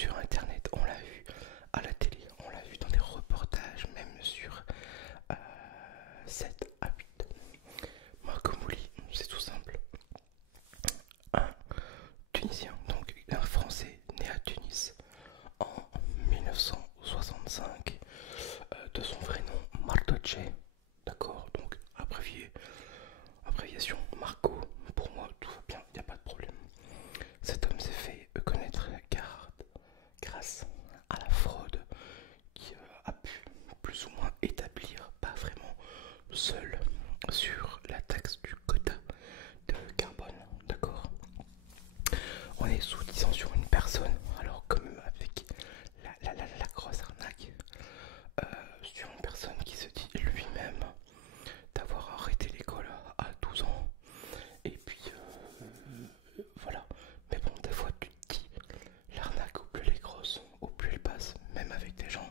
sur internet, on l'a vu à la télé, on l'a vu dans des reportages, même sur 7 à 8. Marco Mouli, c'est tout simple. Un Tunisien, donc un Français né à Tunis en 1965, de son vrai nom Martoche, d'accord, donc abréviation Marco, pour moi tout va bien, il n'y a pas de problème. Cet homme s'est fait connaître grâce à la fraude qui a pu plus ou moins établir, pas vraiment seul, sur la taxe du quota de carbone, d'accord. On est sous-disant sur une personne, alors comme avec la grosse arnaque, sur une personne qui se dit lui-même d'avoir arrêté l'école à 12 ans, et puis voilà. Mais bon, des fois tu te dis, l'arnaque au plus elle est grosse, au plus elle passe, même avec des gens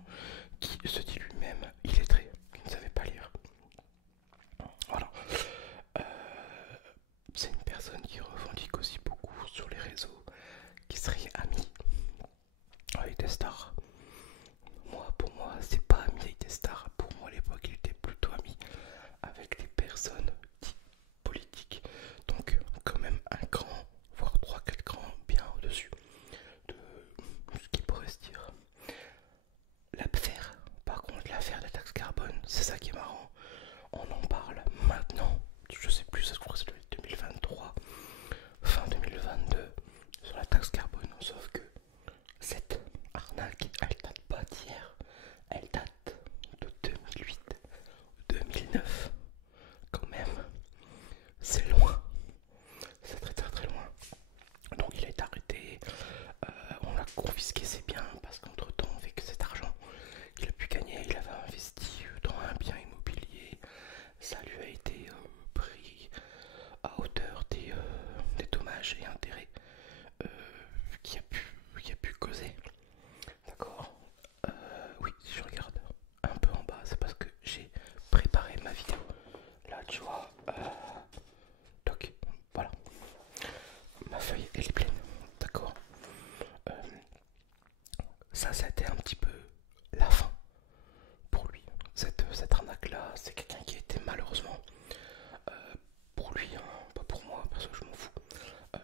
qui se dit lui-même illettré, qui ne savait pas lire. Voilà. Euh, c'est une personne qui revendique aussi beaucoup sur les réseaux, qui serait ami avec des stars. Pour moi, c'est pas ami avec des stars. Pour moi, à l'époque, il était plutôt ami avec des personnes dites politiques. Donc, quand même un cran, voire trois quatre crans bien au-dessus de ce qui pourrait se dire. L'affaire, par contre, l'affaire de la taxe carbone, c'est ça qui est marrant. On en parle maintenant, je sais plus, je crois que c'est 2023, fin 2022, sur la taxe carbone, sauf que cette arnaque, elle date pas d'hier, elle date de 2008-2009, quand même, c'est loin, c'est très très très loin. Donc il a été arrêté, on a confisqué ses biens, parce qu'entre temps, avec cet argent, il a pu gagner, il avait investi dans un bien immobilier, ça lui a été pris à hauteur des dommages et intérêts euh, qui a pu causer. D'accord. Oui, si je regarde un peu en bas, c'est parce que j'ai préparé ma vidéo. Là, tu vois, donc voilà, ma feuille elle est pleine. D'accord. Euh, ça a été un petit peu la fin pour lui. Cette arnaque-là, c'est quelqu'un qui a été malheureusement, pour lui, hein, pas pour moi, parce que je m'en fous,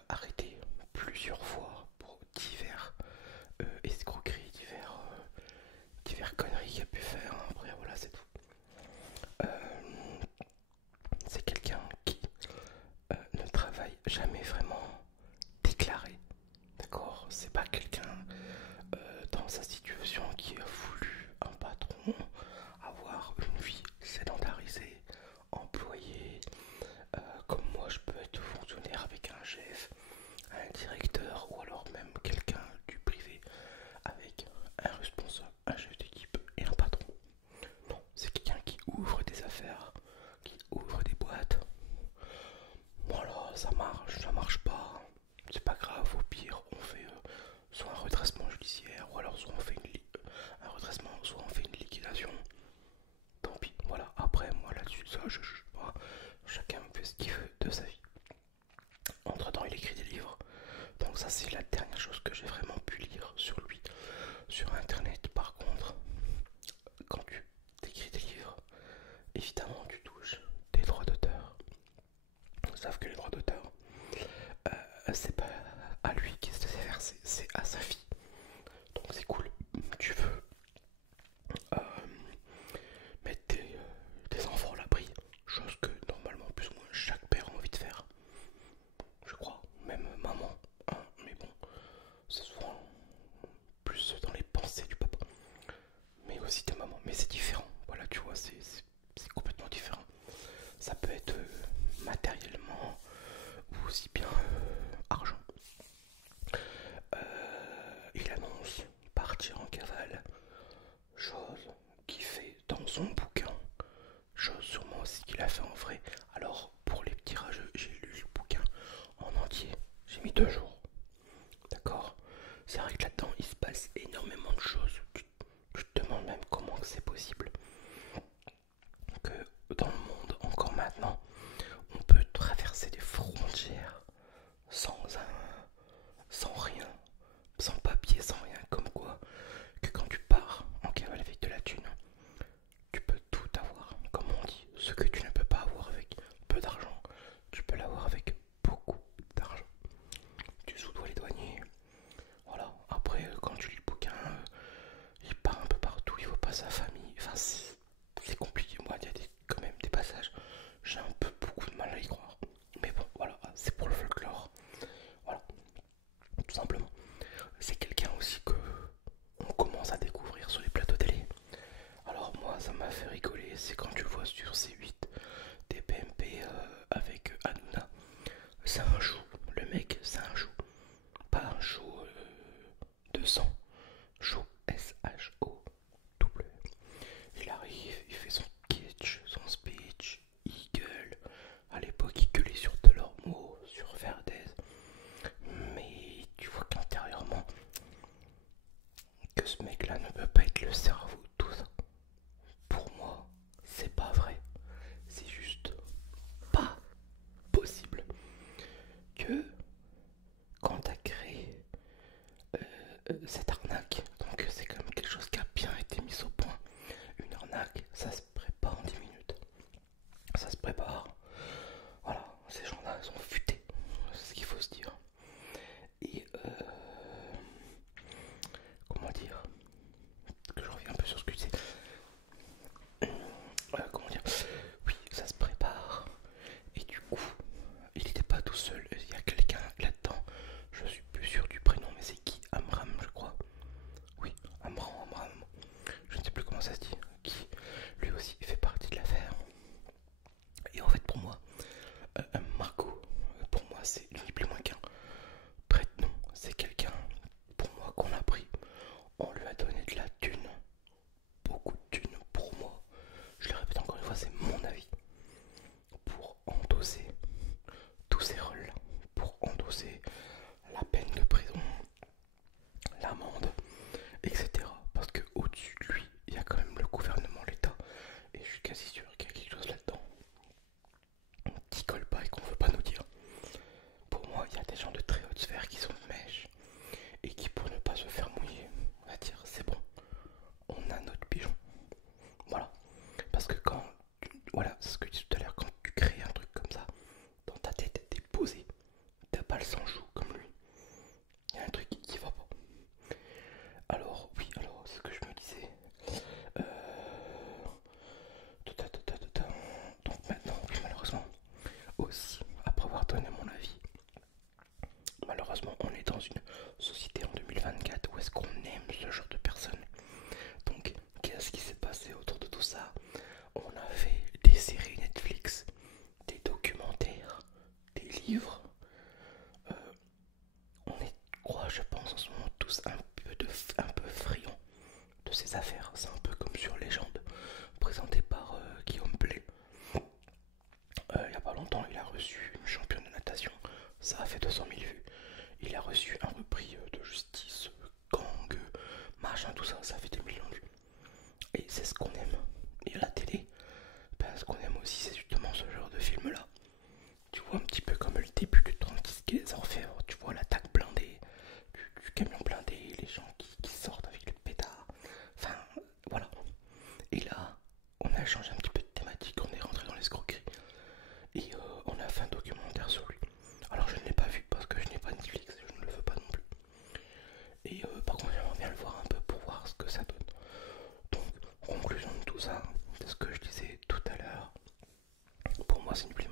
arrêté plusieurs fois pour divers escroqueries, divers conneries qu'il a pu faire. Hein. Après, voilà, c'est tout. Euh, c'est quelqu'un qui ne travaille jamais vraiment déclaré. D'accord. C'est pas quelqu'un dans sa situation qui a voulu un patron, avoir une vie sédentarisée, employé, comme moi je peux être fonctionnaire avec un chef, un directeur ou alors même quelqu'un du privé avec un responsable, un chef d'équipe et un patron. Non, c'est quelqu'un qui ouvre des affaires, qui ouvre des boîtes. Voilà, ça marche pas, c'est pas grave, au pire on fait soit un redressement judiciaire ou alors soit on fait un redressement, soit on fait une liquidation. Tant pis, voilà, après moi là-dessus, ça je juge pas, chacun fait ce qu'il veut de sa vie. Entre temps il écrit des livres, donc ça c'est la dernière chose que j'ai vraiment pu lire sur lui. Sur internet par contre, quand tu écris des livres, évidemment tu touches des droits d'auteur. Sauf que les droits d'auteur, c'est pas à lui qui se les fait verser, c'est à sa fille. Donc c'est cool, tu veux euh, mettre des enfants à l'abri, chose que normalement plus ou moins chaque père a envie de faire, je crois, même maman, hein, mais bon, c'est souvent plus dans les pensées du papa, mais aussi des mamans, mais c'est différent, voilà, tu vois, c'est complètement différent. Ça peut être matériellement ou aussi bien argent. Il annonce partir en cavale, chose qu'il fait dans son bouquin, chose sûrement aussi qu'il a fait en vrai. Alors pour les petits rageux, j'ai lu le bouquin en entier, j'ai mis 2 jours, d'accord. C'est vrai que là-dedans il se passe énormément de choses, tu te demandes même comment c'est possible que dans le monde encore maintenant on peut traverser des frontières sans rien, sans papier, sans rien, comme simplement. C'est quelqu'un aussi que on commence à découvrir sur les plateaux télé. Alors moi ça m'a fait rigoler, c'est quand tu le vois sur C8 des PMP avec Hanouna. C'est un chou, le mec c'est un chou. Pas un chou de sang, chou S-H-O-W. Il arrive, il fait son sketch, son speech, il gueule. À l'époque il gueulait sur Delormeau, sur Verdez. Mais tu vois qu'intérieurement, que ce mec là ne peut pas être le cerveau de tout ça. Pour moi, c'est pas vrai. C'est juste pas possible que quand t'as créé cette arnaque, donc c'est quand même quelque chose qui a bien été mis au point. Une arnaque, ça se prépare en 10 minutes. Ça se prépare. Voilà, ces gens-là sont futés. C'est ce qu'il faut se dire. Et comment dire, que je reviens un peu sur ce que tu disais. Comment dire, oui, ça se prépare. Et du coup, il n'était pas tout seul. Il y a quelqu'un là-dedans. Je suis plus sûr du prénom, mais c'est qui? Amram, je crois. Oui, Amram. Je ne sais plus comment ça se dit. Qui, lui aussi, fait partie de l'affaire. Et en fait, pour moi, Marco, pour moi, c'est ni plus moins qu'un prête-nom. C'est quelqu'un, pour moi, qu'on a pris. On lui a donné de la thune. Beaucoup de thunes pour moi. Je le répète encore une fois, c'est mon avis. Pour endosser tous ces rôles, pour endosser la peine de prison, l'amende, etc. Parce que au-dessus de lui, il y a quand même le gouvernement, l'État, et je suis quasi sûr qu'il y a quelque chose là-dedans qui colle pas et qu'on veut pas nous dire. Pour moi, il y a des gens de très haute sphère qui sont de mèche et qui, pour ne pas se faire mouiller, on va dire c'est bon, on a notre pigeon. Voilà. Parce que quand, voilà, c'est ce que je disais tout à l'heure, quand tu crées un truc comme ça, dans ta tête, t'es posé, t'as pas le sang chaud comme lui. Il y a un truc qui va pas. Alors, oui, alors, ce que je me disais. Euh... Donc maintenant, oui, malheureusement, aussi, après avoir donné mon avis, malheureusement, on est dans une société en 2024 où est-ce qu'on aime ce genre de personnes. Donc, qu'est-ce qui s'est passé autour de tout ça? On a fait des séries Netflix, des documentaires, des livres. On est, quoi, je pense, en ce moment tous un peu friands de ces affaires. C'est un peu comme sur Légende, présenté par Guillaume Play. Il y a pas longtemps, il a reçu une championne de natation. Ça a fait 200 000 vues. Il a reçu un repris de justice, gang, machin, tout ça. Ça fait des millions de vues. Et c'est ce qu'on aime. Et à la télé, ben, ce qu'on aime aussi, c'est justement ce genre de film-là. Tu vois, un petit peu comme le début du 36 qui les orfèvres. Tu vois l'attaque blindée, du camion blindé, les gens qui sortent avec le pétard. Enfin, voilà. Et là, on a changé un petit peu de thématique. On est rentré dans l'escroquerie. Et on a fait un documentaire sur lui. Alors je ne l'ai pas vu parce que je n'ai pas Netflix, je ne le veux pas non plus. Et par contre j'aimerais bien le voir un peu pour voir ce que ça donne. Donc conclusion de tout ça, c'est ce que je disais tout à l'heure. Pour moi c'est une plus